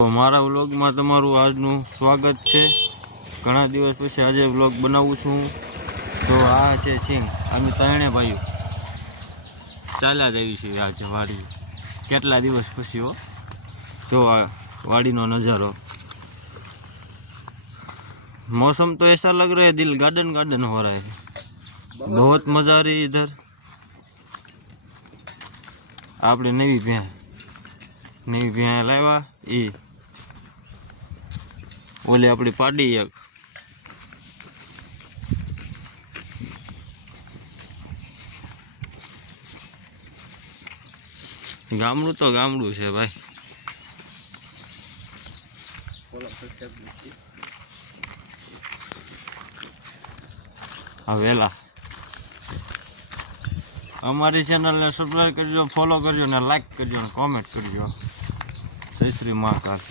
મારા વ્લોગમાં તમારું આજનું સ્વાગત છે। ઘણા દિવસ પછી આજે વ્લોગ બનાવું છું। તો આ છે સિંગ, અમે ત્રણે ભાઈઓ ચાલ્યા જ આવી છીએ આજે વાડી। કેટલા દિવસ પછી હો, જો આ વાડીનો નજારો। मौसम तो ऐसा लग रहा है दिल गार्डन गार्डन हो रहा है, बहुत मजा आ रही है इधर। आपने नवी भैंस लाव्या એ ઓલે આપણી પાડી એક ગામડું તો ગામડું છે ભાઈ। હા વેલા અમારી ચેનલને સબસ્ક્રાઈબ કરજો, ફોલો કરજો ને લાઈક કરજો ને કોમેન્ટ કરજો। જય શ્રી મહાકાલ।